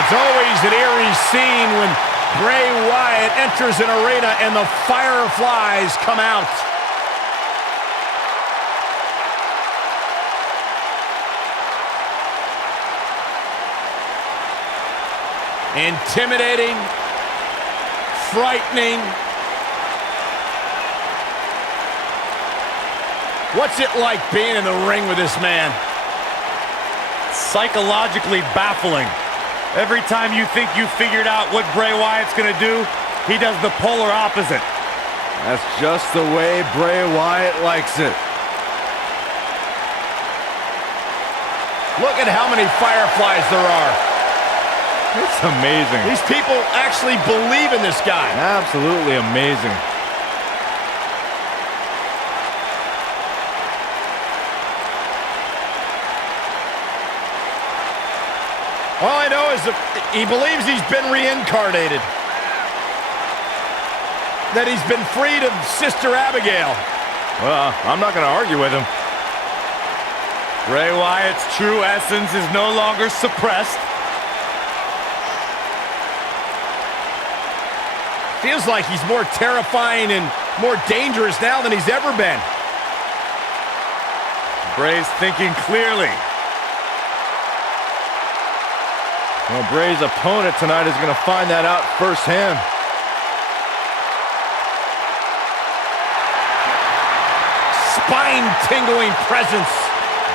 It's always an eerie scene when Bray Wyatt enters an arena and the fireflies come out. Intimidating, frightening. What's it like being in the ring with this man? Psychologically baffling. Every time you think you figured out what Bray Wyatt's gonna do, he does the polar opposite. That's just the way Bray Wyatt likes it. Look at how many fireflies there are. It's amazing. These people actually believe in this guy. Absolutely amazing. All I know is that he believes he's been reincarnated. That he's been freed of Sister Abigail. Well, I'm not going to argue with him. Bray Wyatt's true essence is no longer suppressed. Feels like he's more terrifying and more dangerous now than he's ever been. Bray's thinking clearly. Well, Bray's opponent tonight is going to find that out firsthand. Spine-tingling presence.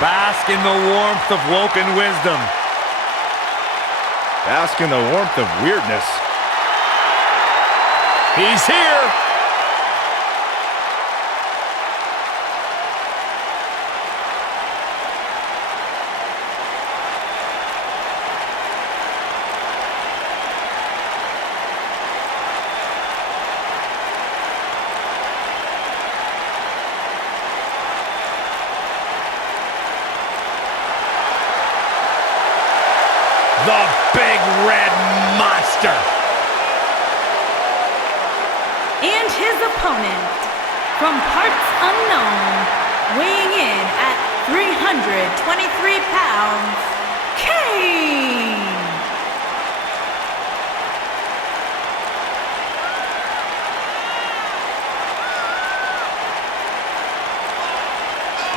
Bask in the warmth of woken wisdom. Bask in the warmth of weirdness. He's here. The big red monster. And his opponent, from parts unknown, weighing in at 323 pounds, Kane!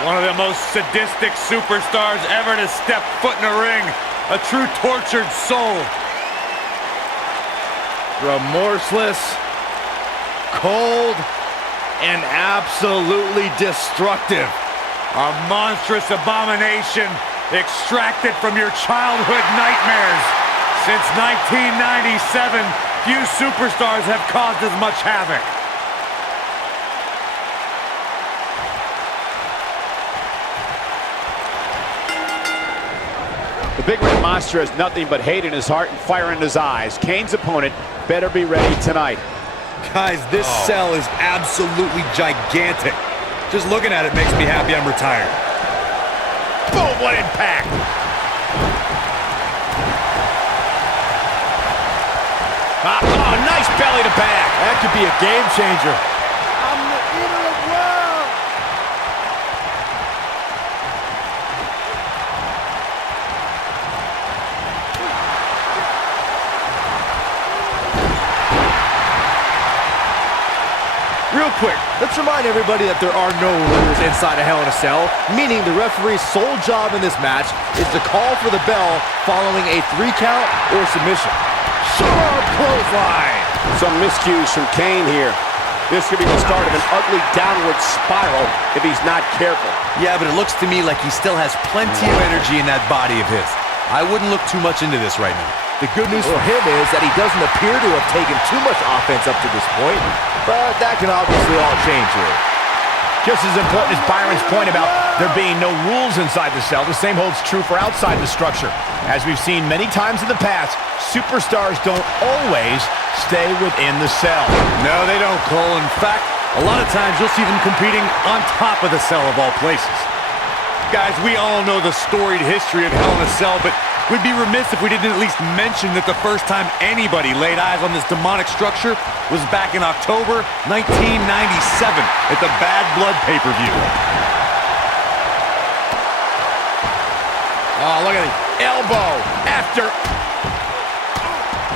One of the most sadistic superstars ever to step foot in a ring. A true tortured soul. Remorseless, cold, and absolutely destructive. A monstrous abomination extracted from your childhood nightmares. Since 1997, few superstars have caused as much havoc. The big red monster has nothing but hate in his heart and fire in his eyes. Kane's opponent better be ready tonight. Guys, this cell is absolutely gigantic. Just looking at it makes me happy I'm retired. Boom, what impact! Oh, nice belly to back. That could be a game changer. I'm the eater of world. Real quick, let's remind everybody that there are no rules inside a Hell in a Cell, meaning the referee's sole job in this match is to call for the bell following a 3 count or submission. Sharp clothesline! Some miscues from Kane here. This could be the start of an ugly downward spiral if he's not careful. Yeah, but it looks to me like he still has plenty of energy in that body of his. I wouldn't look too much into this right now. The good news for him is that he doesn't appear to have taken too much offense up to this point, but that can obviously all change here. Just as important as Byron's point about there being no rules inside the cell, the same holds true for outside the structure. As we've seen many times in the past, superstars don't always stay within the cell. No, they don't, Cole. In fact, a lot of times you'll see them competing on top of the cell of all places. Guys, we all know the storied history of Hell in a Cell, but we'd be remiss if we didn't at least mention that the first time anybody laid eyes on this demonic structure was back in October 1997 at the Bad Blood pay-per-view. Oh, look at the elbow after.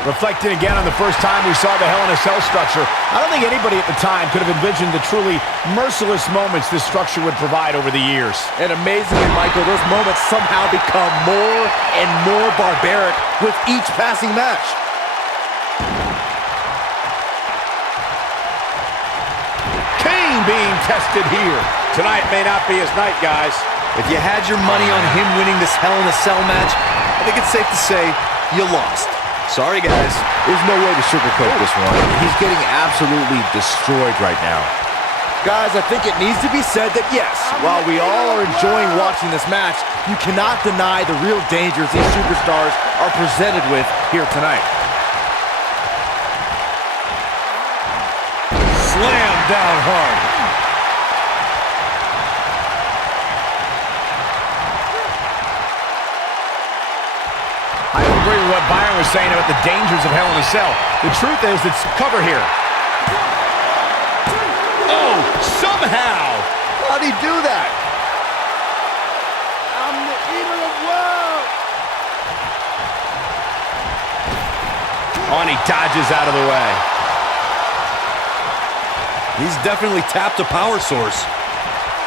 Reflecting again on the first time we saw the Hell in a Cell structure, I don't think anybody at the time could have envisioned the truly merciless moments this structure would provide over the years. And amazingly, Michael, those moments somehow become more and more barbaric with each passing match. Kane being tested here. Tonight may not be his night, guys. If you had your money on him winning this Hell in a Cell match, I think it's safe to say you lost. Sorry, guys. There's no way to sugarcoat this one. He's getting absolutely destroyed right now. Guys, I think it needs to be said that yes, while we all are enjoying watching this match, you cannot deny the real dangers these superstars are presented with here tonight. Slam down hard. I agree with what Byron was saying about the dangers of Hell in a Cell. The truth is, it's cover here. Oh, somehow! How'd he do that? I'm the eater of world. Oh, and he dodges out of the way. He's definitely tapped a power source.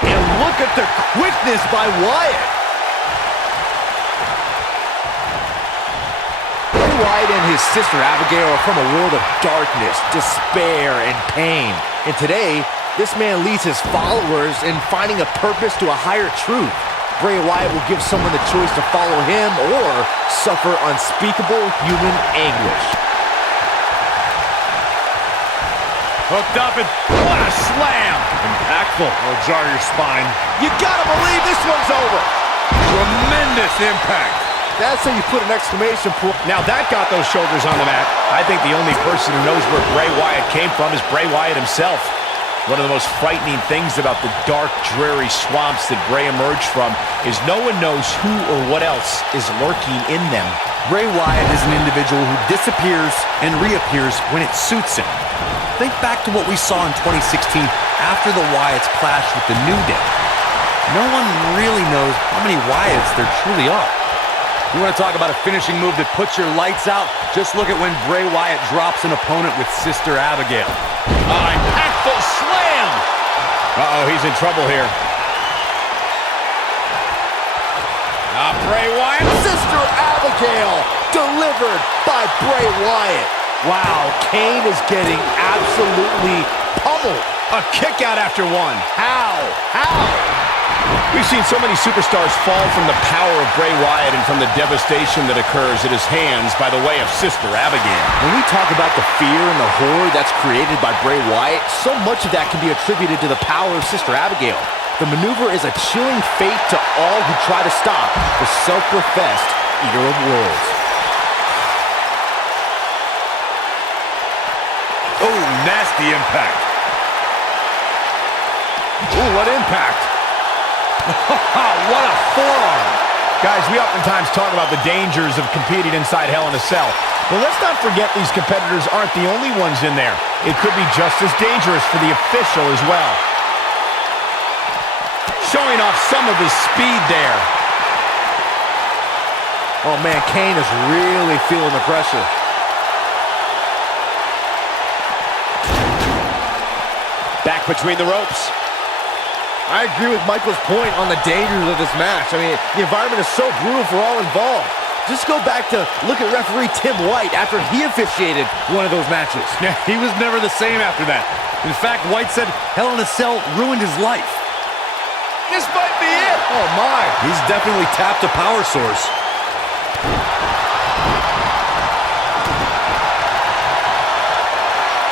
And look at the quickness by Wyatt. Bray Wyatt and his sister Abigail are from a world of darkness, despair, and pain. And today, this man leads his followers in finding a purpose to a higher truth. Bray Wyatt will give someone the choice to follow him or suffer unspeakable human anguish. Hooked up and what a slam! Impactful. Will jar your spine. You gotta believe this one's over. Tremendous impact. That's how you put an exclamation point. Now that got those shoulders on the mat. I think the only person who knows where Bray Wyatt came from is Bray Wyatt himself. One of the most frightening things about the dark, dreary swamps that Bray emerged from is no one knows who or what else is lurking in them. Bray Wyatt is an individual who disappears and reappears when it suits him. Think back to what we saw in 2016 after the Wyatts clashed with the New Day. No one really knows how many Wyatts there truly are. You want to talk about a finishing move that puts your lights out? Just look at when Bray Wyatt drops an opponent with Sister Abigail. Impactful slam! Uh-oh, he's in trouble here. Bray Wyatt. Sister Abigail delivered by Bray Wyatt. Wow, Kane is getting absolutely pummeled. A kick out after one. How? We've seen so many superstars fall from the power of Bray Wyatt and from the devastation that occurs at his hands by the way of Sister Abigail. When we talk about the fear and the horror that's created by Bray Wyatt, so much of that can be attributed to the power of Sister Abigail. The maneuver is a chilling fate to all who try to stop the self-professed Eater of Worlds. Oh, nasty impact. Ooh, what impact. What a forearm. Guys, we oftentimes talk about the dangers of competing inside Hell in a Cell. But let's not forget these competitors aren't the only ones in there. It could be just as dangerous for the official as well. Showing off some of his speed there. Oh man, Kane is really feeling the pressure. Back between the ropes. I agree with Michael's point on the dangers of this match. I mean, the environment is so brutal for all involved. Just go back to look at referee Tim White after he officiated one of those matches. Yeah, he was never the same after that. In fact, White said Hell in a Cell ruined his life. This might be it. Oh my. He's definitely tapped a power source.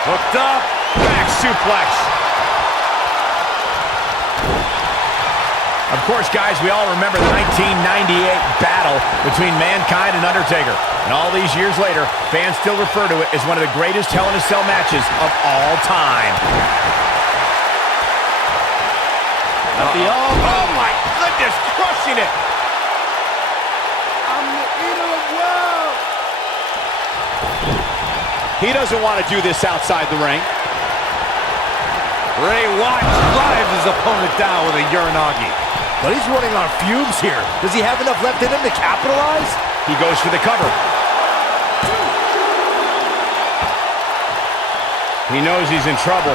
Hooked up. Back suplex. Of course, guys, we all remember the 1998 battle between Mankind and Undertaker. And all these years later, fans still refer to it as one of the greatest Hell in a Cell matches of all time. Oh my goodness, crushing it. I'm the eater of world. He doesn't want to do this outside the ring. Bray Wyatt drives his opponent down with a Uranagi. But he's running on fumes here. Does he have enough left in him to capitalize? He goes for the cover. He knows he's in trouble.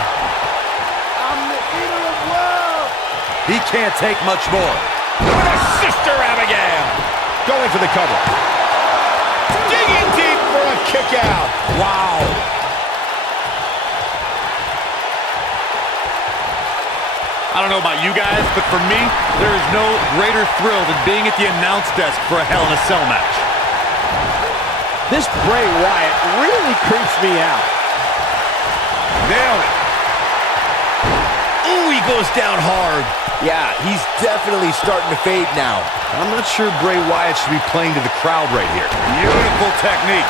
He can't take much more. With a Sister Abigail. Going for the cover. Digging deep for a kick out. Wow. I don't know about you guys, but for me, there is no greater thrill than being at the announce desk for a Hell in a Cell match. This Bray Wyatt really creeps me out. Nailed it. Ooh, he goes down hard. Yeah, he's definitely starting to fade now. I'm not sure Bray Wyatt should be playing to the crowd right here. Beautiful technique.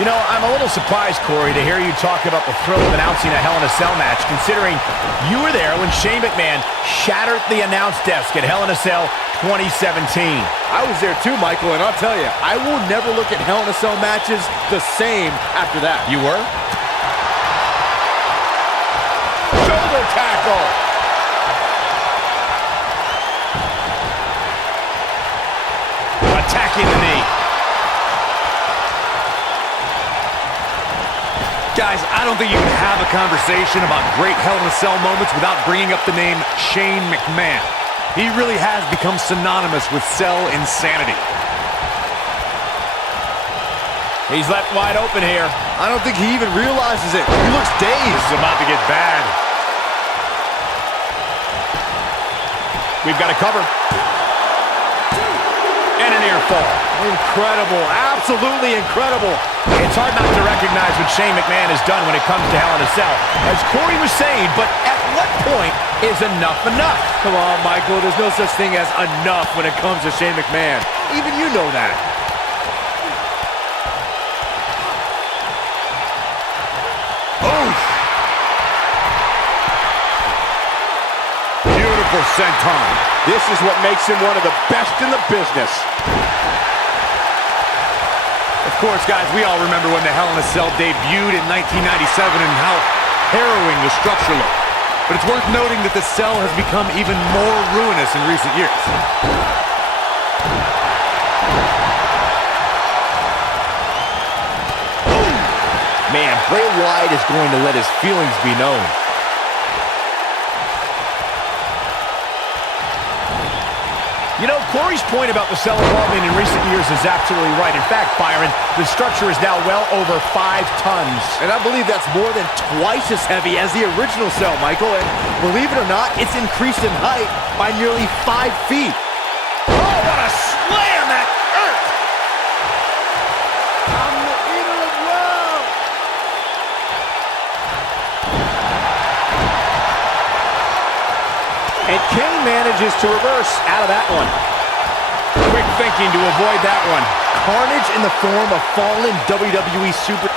You know, I'm a little surprised, Corey, to hear you talk about the thrill of announcing a Hell in a Cell match, considering you were there when Shane McMahon shattered the announce desk at Hell in a Cell 2017. I was there too, Michael, and I'll tell you, I will never look at Hell in a Cell matches the same after that. You were? Shoulder tackle. Attacking the knee. Guys, I don't think you can have a conversation about great Hell in a Cell moments without bringing up the name Shane McMahon. He really has become synonymous with cell insanity. He's left wide open here. I don't think he even realizes it. He looks dazed. This is about to get bad. We've got a cover. And a near fall. Incredible. Absolutely incredible. It's hard not to recognize what Shane McMahon has done when it comes to Hell in a Cell, as Corey was saying, but at what point is enough enough? Come on, Michael. There's no such thing as enough when it comes to Shane McMahon. Even you know that. Beautiful senton. This is what makes him one of the best in the business. Of course, guys, we all remember when the Hell in a Cell debuted in 1997 and how harrowing the structure looked. But it's worth noting that the cell has become even more ruinous in recent years. Man, Bray Wyatt is going to let his feelings be known. You know, Corey's point about the cell evolving in recent years is absolutely right. In fact, Byron, the structure is now well over 5 tons. And I believe that's more than twice as heavy as the original cell, Michael. And believe it or not, it's increased in height by nearly 5 feet. Oh, what a slam that hurt! I'm the eater of love. And Kane manages to reverse out of that one. Quick thinking to avoid that one. Carnage in the form of fallen WWE Super...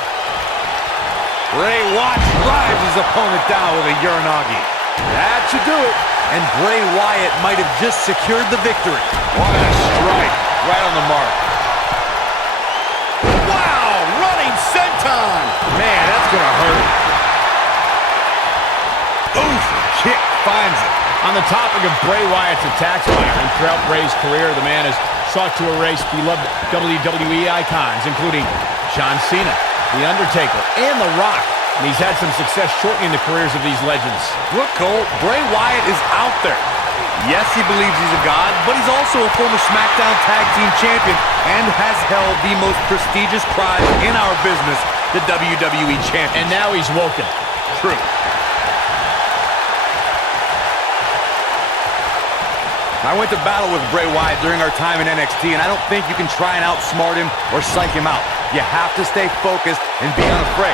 Bray Wyatt drives his opponent down with a Uranagi. That should do it. And Bray Wyatt might have just secured the victory. What a strike. Right on the mark. Wow, running senton. Man, that's going to hurt. Oof, kick finds it. On the topic of Bray Wyatt's attacks, Byron, throughout Bray's career, the man has sought to erase beloved WWE icons, including John Cena, The Undertaker, and The Rock. And he's had some success shortening the careers of these legends. Look, Cole, Bray Wyatt is out there. Yes, he believes he's a god, but he's also a former SmackDown Tag Team Champion and has held the most prestigious prize in our business, the WWE Championship. And now he's woken. True. I went to battle with Bray Wyatt during our time in NXT, and I don't think you can try and outsmart him or psych him out. You have to stay focused and be unafraid.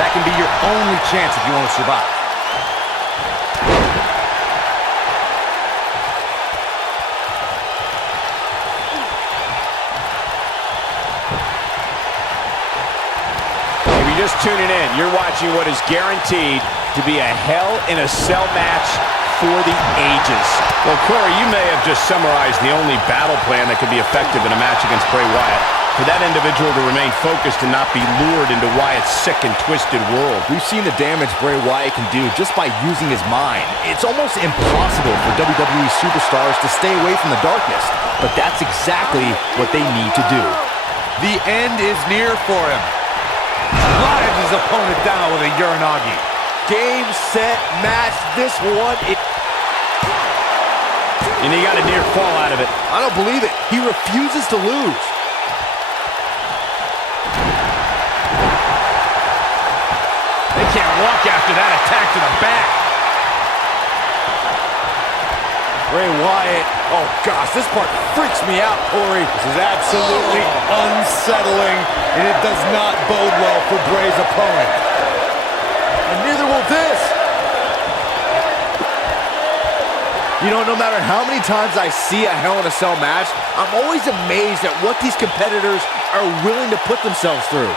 That can be your only chance if you want to survive. If you're just tuning in, you're watching what is guaranteed to be a Hell in a Cell match for the ages. Well, Corey, you may have just summarized the only battle plan that could be effective in a match against Bray Wyatt. For that individual to remain focused and not be lured into Wyatt's sick and twisted world. We've seen the damage Bray Wyatt can do just by using his mind. It's almost impossible for WWE superstars to stay away from the darkness, but that's exactly what they need to do. The end is near for him. Drives his opponent down with a Uranagi. Game, set, match. This one, And he got a near fall out of it. I don't believe it. He refuses to lose. They can't walk after that attack to the back. Bray Wyatt. Oh, gosh, this part freaks me out, Corey. This is absolutely unsettling, and it does not bode well for Bray's opponent. And neither will this. You know, no matter how many times I see a Hell in a Cell match, I'm always amazed at what these competitors are willing to put themselves through.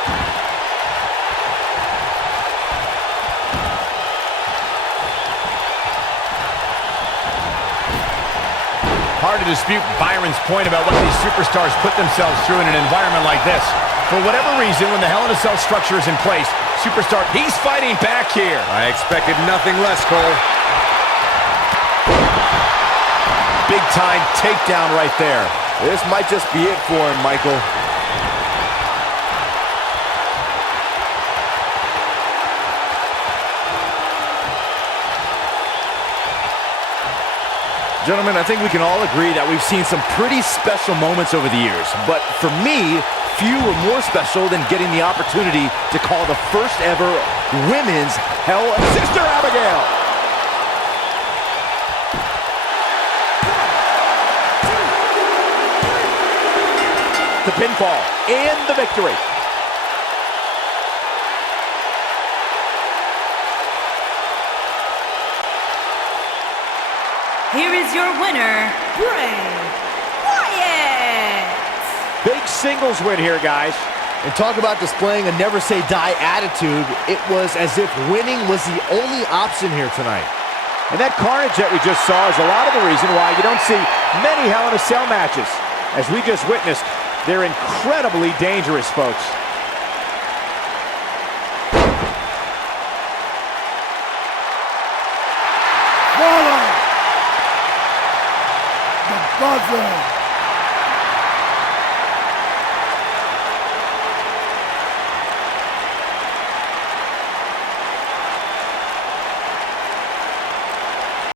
Hard to dispute Byron's point about what these superstars put themselves through in an environment like this. For whatever reason, when the Hell in a Cell structure is in place, superstar, he's fighting back here. I expected nothing less, Cole. Big time takedown right there. This might just be it for him, Michael. Gentlemen, I think we can all agree that we've seen some pretty special moments over the years. But for me, few were more special than getting the opportunity to call the first ever women's Hell. Sister Abigail! The pinfall and the victory. Here is your winner, Bray Wyatt. Big singles win here, guys. And talk about displaying a never-say-die attitude. It was as if winning was the only option here tonight. And that carnage that we just saw is a lot of the reason why you don't see many Hell in a Cell matches. As we just witnessed, they're incredibly dangerous, folks. Buzzer!